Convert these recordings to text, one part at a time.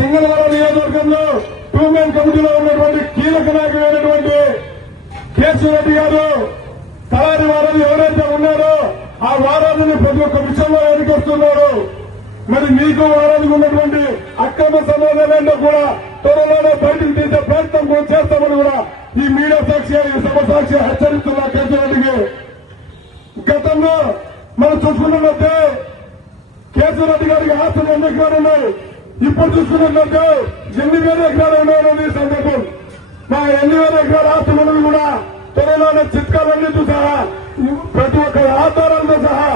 సింగనమల నియోజకవర్గంలో 2 మెన్ కమిటీలో ఉన్నటువంటి కీలక నాయకులైనటువంటి కేశవరెడ్డి గారు తలారి వారాలు ఎవరైతే ఉన్నారో ఆ వారాలను ప్రతి ఒక్క విషయంలో ఎన్నికొస్తున్నారు. మరి మీకు వారానికి ఉన్నటువంటి అక్రమ సమాధానాల్లో కూడా త్వరలోనే బయటకు తీసే ప్రయత్నం కూడా చేస్తామని కూడా ఈ మీడియా సాక్షిగా ఈ సభ సాక్షిగా హెచ్చరిస్తున్న కేశవరెడ్డికి. గతంలో మనం చూసుకున్నట్లయితే కేశవరెడ్డి గారికి ఆస్తులు ఎన్ని ఎకరాలు ఉన్నాయి, ఇప్పుడు చూసుకున్నట్లయితే 8,000 ఎకరాలు ఉన్నాయని ఈ సందర్భం. మా 8,000 ఎకరాల ఆస్తులను కూడా త్వరలోనే చిట్కాలన్నింటితో సహా ప్రతి ఒక్క ఆధారాలతో సహా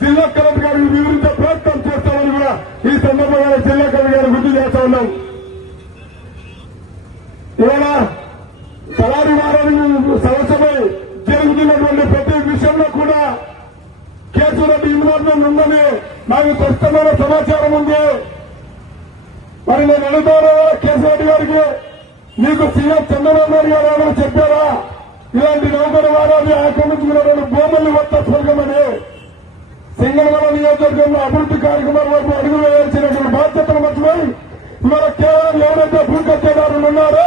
జిల్లా కలెక్టర్ గారికి వివరించే ప్రయత్నం చేస్తామని కూడా ఈ సందర్భంగా జిల్లా కలెక్టర్ గారు గుర్తు చేస్తా ఉన్నాం. ఇవాళ తలారి వారానికి సంవత్సరమై జరుగుతున్నటువంటి ప్రతి విషయంలో కూడా కేశవరెడ్డి ఇన్వాల్వ్మెంట్ ఉందని నాకు స్పష్టమైన సమాచారం ఉంది. మరి నేను అడుగుతాను కేశవరెడ్డి గారికి, మీకు సీఎం చంద్రబాబు నాయుడు గారు ఏమైనా చెప్పారా ఇలాంటి నౌకరు వారాన్ని ఆక్రమించుకున్నటువంటి భూముల్ని వద్ద స్వర్గమని? సింగనమల నియోజకవర్గంలో అభివృద్ధి కార్యక్రమాల వరకు అడుగు వేయాల్సినటువంటి బాధ్యతలు మర్చిపోయి ఇవాళ కేవలం ఎవరైతే భూ కబ్జాదారులు ఉన్నారో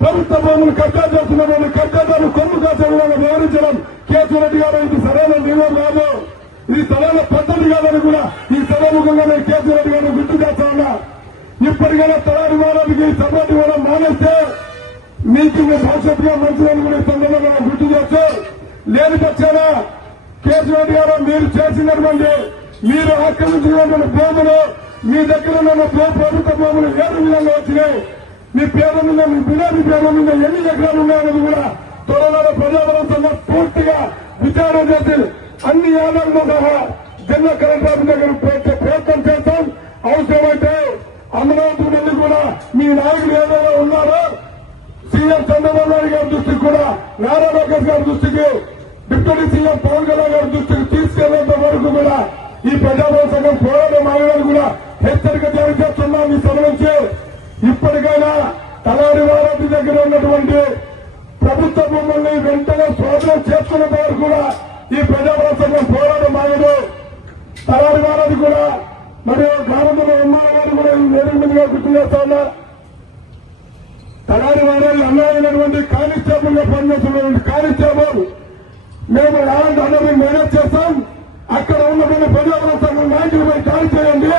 ప్రభుత్వ భూములు కబ్జా చేస్తున్న కబ్జాదారులు కొమ్ము కాసేవాళ్ళని వివరించడం కేశవరెడ్డి గారు ఇది సరైన నిర్ణయం కాదు, ఇది సరైన పద్ధతి కాదని కూడా ఈ సభాముఖంగా నేను కేశవరెడ్డి గారిని గుర్తు చేస్తా ఉన్నా. ఇప్పటికైనా తలారి వారానికి సపోర్ట్ ఇవ్వడం మానేస్తే మీకు భవిష్యత్తుగా మంచిదని కూడా ఈ సందర్భంగా గుర్తు చేస్తే, లేని పక్షాన కేశవరెడ్డి గారు మీరు చేసినటువంటి మీరు ఆక్రమించినటువంటి భూములు మీ దగ్గర ఉన్న ప్రభుత్వ భూములు ఏ విధంగా వచ్చినాయి, మీ పేరు మీద మీ బినామీ పేరు మీద ఎన్ని ఎకరాలు ఉన్నాయన్నది కూడా త్వరలో ప్రజాబలంతో పూర్తిగా విచారణ చేసి అన్ని ఏడాదిలో సహా జిల్లా కలెక్టర్ దగ్గర ప్రయత్నం చేస్తాం. అవసరమైతే అమరావతి నుండి కూడా మీ నాయకులు ఏదైనా ఉన్నారో సీఎం చంద్రబాబు నాయుడు గారి దృష్టికి కూడా, నారా లోకేష్ గారి దృష్టికి, డిప్యూటీ సీఎం పవన్ కళ్యాణ్ గారి దృష్టికి తీసుకెళ్లేంత వరకు కూడా ఈ ప్రజాభవన సంఘం పోరాటం ఆగడానికి కూడా హెచ్చరిక జారీ చేస్తున్నాం. ఈ సభ నుంచి ఇప్పటికైనా తలారి వారానికి దగ్గర ఉన్నటువంటి ప్రభుత్వ భూముల్ని వెంటనే స్వాధీనం చేసుకునేంత వరకు కూడా ఈ ప్రజాభవన సంఘం పోరాటం ఆగదు. తలారి వారానికి కూడా మరియు గ్రామంలో ఉన్నారని కూడా వేదికగా గుర్తు చేస్తా ఉన్నా. తలారి వారాలు అన్నారైనటువంటి కానిస్టేబుల్ గా పనిచేస్తున్నటువంటి కానిస్టేబుల్ మేము ల్యాండ్ అన్నది మేనేజ్ చేస్తాం. అక్కడ ఉన్నటువంటి ప్రజాభవన సంఘం నాయకులపై దాడి చేయండి,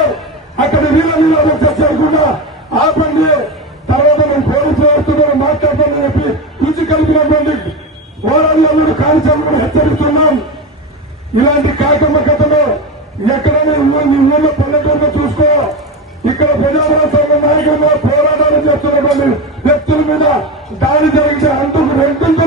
అక్కడ నీళ్ళ నిరోధం చేసేయకుండా ఆపండి, తర్వాత మేము పోలీసు వ్యవస్థతో మాట్లాడతామని చెప్పి రుచి కలిపినటువంటి పోరాటాలను కానిస్టేబుల్ హెచ్చరిస్తున్నాం. ఇలాంటి కాకమ్మ కథలో ఎక్కడైనా ఊళ్ళో పల్లెటూరులో చూసుకో, ఇక్కడ ప్రజాభవన సంఘం నాయకులుగా పోరాటాలు చేస్తున్నటువంటి వ్యక్తుల మీద దాడి జరిగితే అందుకు రెండుతో